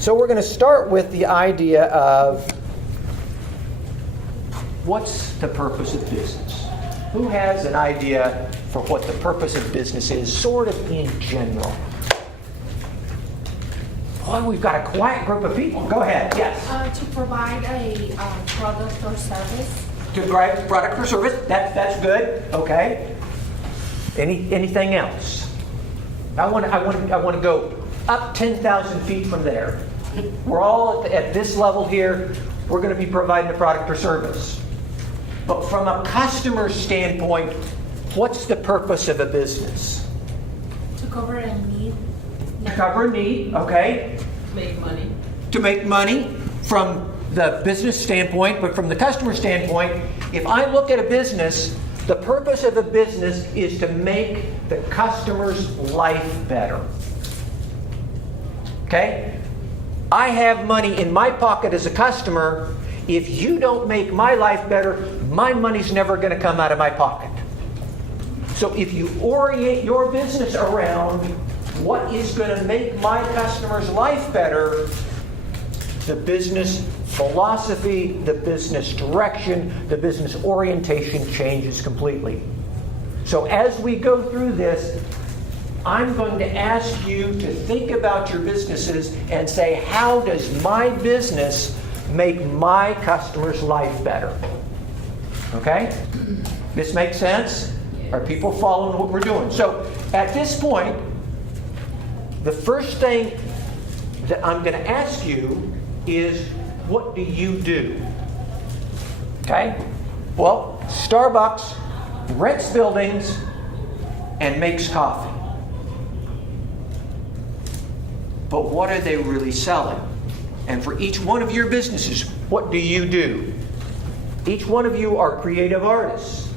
So we're going to start with the idea of what's the purpose of business? Who has an idea for what the purpose of business is, sort of in general? Boy, we've got a quiet group of people. Go ahead. Yes. To provide a product or service. To provide product or service. That's good. Okay. Anything else? I want to go up 10,000 feet from there. We're all at this level here. We're going to be providing a product or service. But from a customer standpoint, what's the purpose of a business? To cover a need. To cover a need, okay. Make money. To make money from the business standpoint, but from the customer standpoint, if I look at a business, the purpose of a business is to make the customer's life better. Okay? I have money in my pocket as a customer. If you don't make my life better, my money's never going to come out of my pocket. So if you orient your business around what is going to make my customer's life better, the business philosophy, the business direction, the business orientation changes completely. So as we go through this, I'm going to ask you to think about your businesses and say, how does my business make my customer's life better? Okay? This makes sense? Are people following what we're doing? So at this point, the first thing that I'm going to ask you is, what do you do? Okay? Well, Starbucks rents buildings and makes coffee. But what are they really selling? And for each one of your businesses, what do you do? Each one of you are creative artists.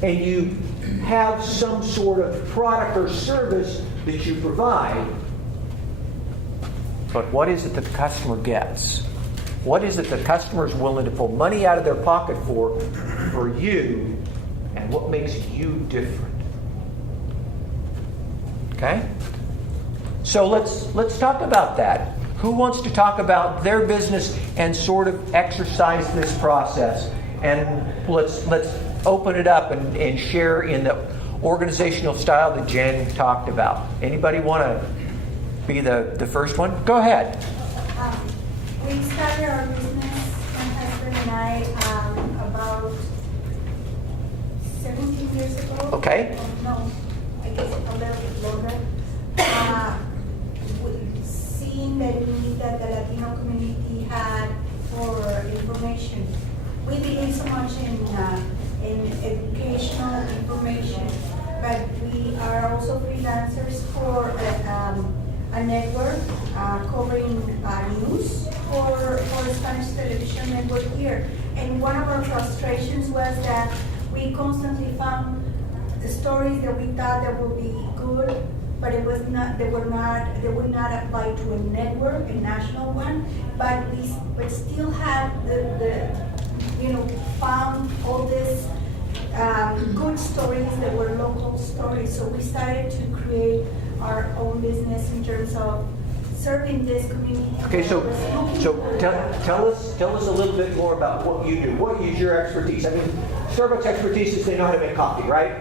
And you have some sort of product or service that you provide. But what is it that the customer gets? What is it the customer is willing to pull money out of their pocket for you? And what makes you different? Okay? So let's talk about that. Who wants to talk about their business and sort of exercise this process? And let's open it up and share in the organizational style that Jen talked about. Anybody want to be the first one? Go ahead. We started our business, my husband and I, about 17 years ago. Okay. No, I guess a little bit longer. Seeing the need that the Latino community had for information. We believe so much in educational information, but we are also freelancers for a network covering news for Spanish television network here. And one of our frustrations was that we constantly found the stories that we thought that would be good, but it was not. They would not apply to a network, a national one. But we still have found all these good stories that were local stories. So we started to create our own business in terms of serving this community. Okay, so tell us a little bit more about what you do. What is your expertise? I mean, Starbucks' expertise is they know how to make coffee, right?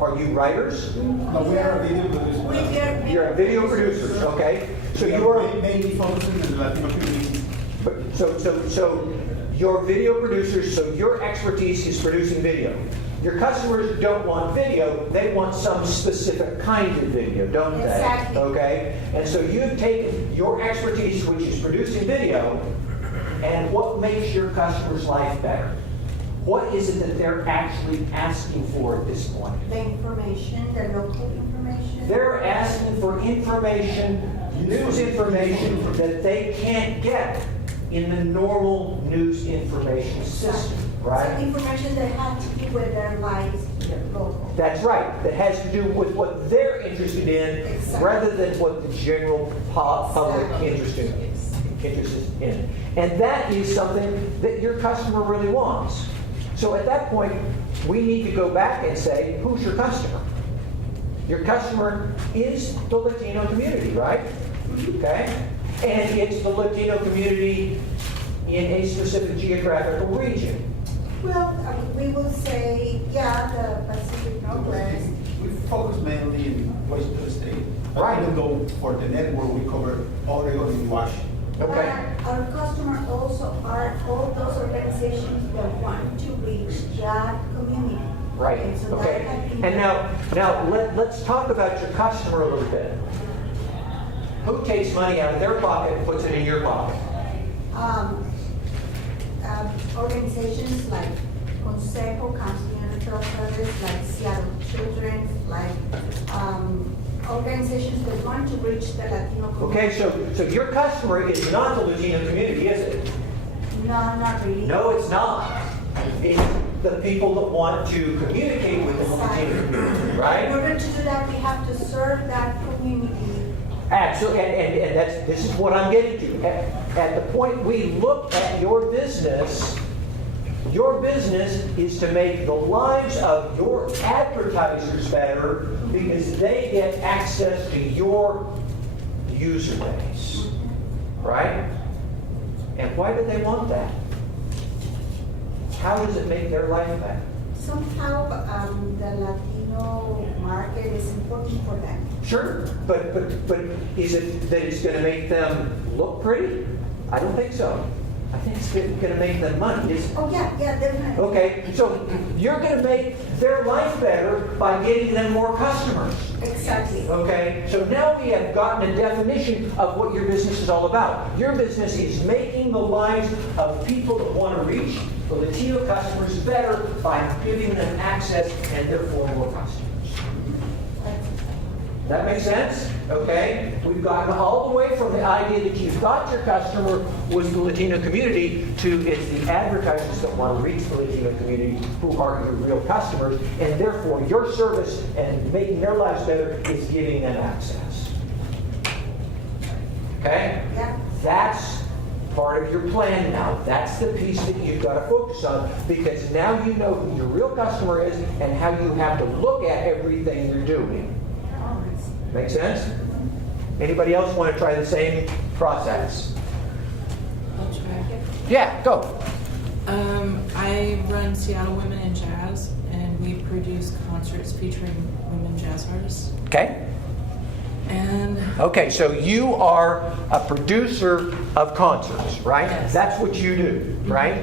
Are you writers? No, we are a video producer. You're a video producers, okay? So you are mainly focusing on the Latino community. So you're video producers. So your expertise is producing video. Your customers don't want video; they want some specific kind of video, don't they? Exactly. Okay. And so you've taken your expertise, which is producing video, and what makes your customer's life better? What is it that they're actually asking for at this point? The information, the local information. They're asking for information, news information that they can't get in the normal news information system, right? Some information that has to do with their lives here, local. That's right. That has to do with what they're interested in, Exactly. rather than what the general public interested in. And that is something that your customer really wants. So at that point, we need to go back and say, who's your customer? Your customer is the Latino community, right? Okay? and it's the Latino community in a specific geographical region. Well, we will say, yeah, the Pacific Northwest. We focus mainly in Western state. Right. Even though for the network, we cover Oregon and Washington. Okay. But our customers also are all those organizations that want to reach that community. Right, And so that okay. has been- And now let's talk about your customer a little bit. Who takes money out of their pocket and puts it in your pocket? Organizations like Consejo, Counseling and Referral Service, like Seattle Children, like organizations that want to reach the Latino community. Okay, so your customer is not the Latino community, is it? No, not really. No, it's not. It's the people that want to communicate with the Latino community, In right? order to do that, we have to serve that community. Absolutely, and this is what I'm getting to. At the point we look at your business is to make the lives of your advertisers better because they get access to your user base, right? And why do they want that? How does it make their life better? Somehow, the Latino market is important for them. Sure, but is it that it's going to make them look pretty? I don't think so. I think it's going to make them money. Oh, yeah, definitely. Okay, so you're going to make their life better by getting them more customers. Exactly. Okay, so now we have gotten a definition of what your business is all about. Your business is making the lives of people that want to reach the Latino customers better by giving them access and therefore more customers. That makes sense? Okay? We've gotten all the way from the idea that you thought your customer was the Latino community to it's the advertisers that want to reach the Latino community who are your real customers, and therefore your service and making their lives better is giving them access. Okay? Yeah. That's part of your plan now. That's the piece that you've got to focus on because now you know who your real customer is and how you have to look at everything you're doing. Make sense? Anybody else want to try the same process? I'll try. Yeah, go. I run Seattle Women in Jazz, and we produce concerts featuring women jazz artists. Okay. And Okay, so you are a producer of concerts, right? Yes. That's what you do, right?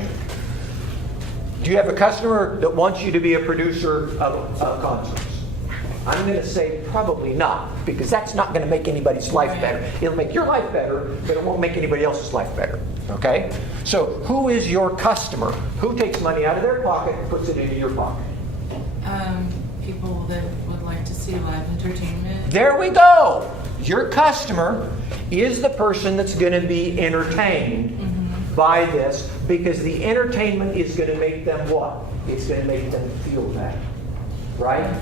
Do you have a customer that wants you to be a producer of concerts? I'm going to say probably not, because that's not going to make anybody's life better. It'll make your life better, but it won't make anybody else's life better. Okay? So who is your customer? Who takes money out of their pocket and puts it into your pocket? people that would like to see live entertainment. There we go. Your customer is the person that's going to be entertained by this, because the entertainment is going to make them what? It's going to make them feel better. Right?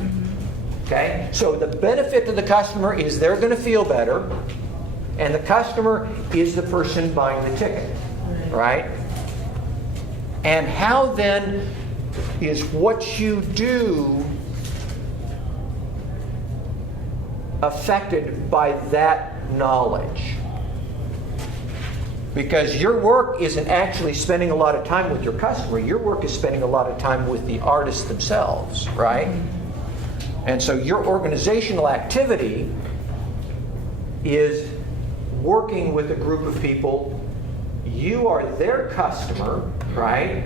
Okay? So the benefit to the customer is they're going to feel better, and the customer is the person buying the ticket. Right? And how then is what you do affected by that knowledge? Because your work isn't actually spending a lot of time with your customer. Your work is spending a lot of time with the artists themselves, right? And so your organizational activity is working with a group of people. You are their customer, right?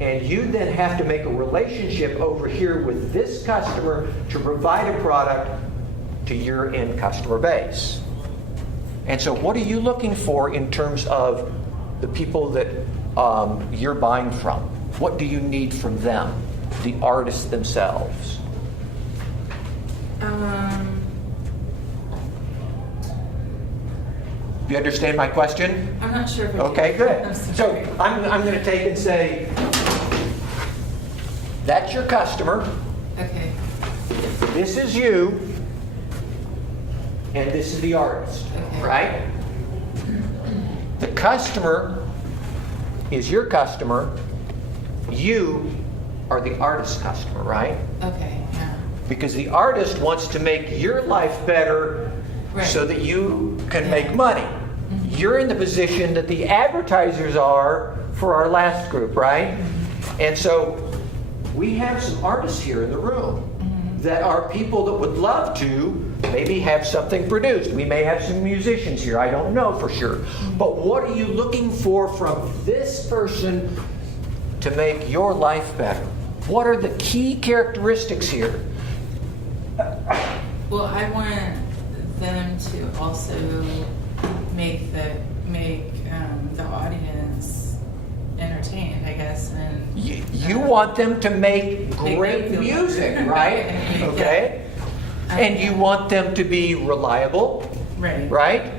And you then have to make a relationship over here with this customer to provide a product to your end customer base. And so what are you looking for in terms of the people that you're buying from? What do you need from them, the artists themselves? Do you understand my question? I'm not sure if I do. Okay, good. I'm So sorry. I'm going to take and say, that's your customer, Okay. this is you, and this is the artist, Okay. right? The customer is your customer, you are the artist's customer, right? Okay. Yeah. Because the artist wants to make your life better Right. so that you can Yeah. make money. you're in the position that the advertisers are for our last group, right? And so we have some artists here in the room that are people that would love to maybe have something produced. We may have some musicians here. I don't know for sure. But what are you looking for from this person to make your life better? What are the key characteristics here? Well, I want them to also make the audience entertained, I guess, and You want them to make great music, right? Okay? And you want them to be reliable, right? right?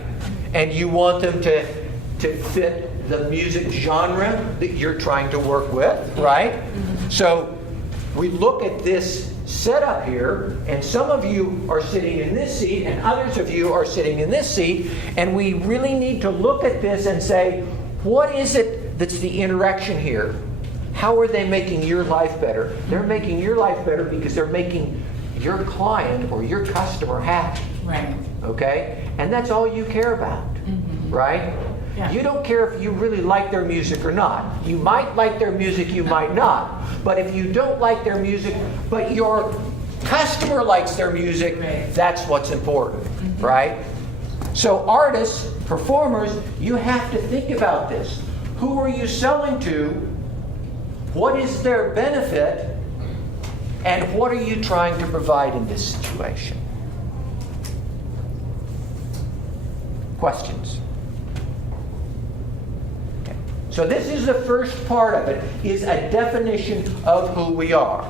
And you want them to fit the music genre that you're trying to work with, right? So we look at this setup here, and some of you are sitting in this seat, and others of you are sitting in this seat, and we really need to look at this and say, what is it that's the interaction here? How are they making your life better? They're making your life better because they're making your client or your customer happy. Right. Okay? And that's all you care about, right? Yeah. You don't care if you really like their music or not. You might like their music, you might not. But if you don't like their music, but your customer likes their music, Right. that's what's important, right? So artists, performers, you have to think about this. Who are you selling to? What is their benefit? And what are you trying to provide in this situation? Questions? Okay. So this is the first part of it, is a definition of who we are.